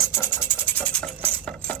Ha ha.